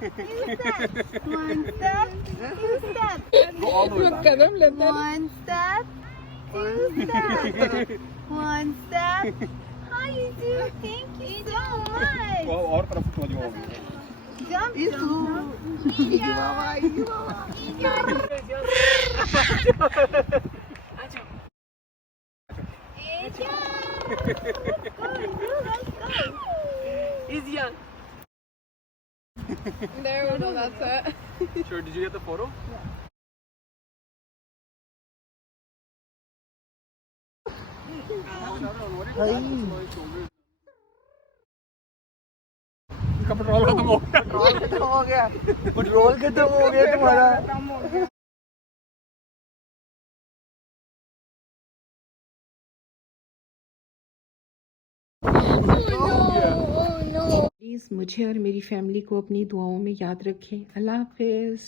One step, two step. Go all the way back. कदम लेते हैं One step, two step. One step. How you do? Thank you so much. वो और तरफ से समझ में होगी Jump, jump. Easy mama, easy mama. Izyan. There we go, that's it. Sure, did you get the photo? इसका पेट्रोल खत्म हो गया पेट्रोल खत्म हो गया पेट्रोल खत्म हो गया तुम्हारा प्लीज़ मुझे और मेरी फैमिली को अपनी दुआओं में याद रखें। अल्लाह हाफिज़।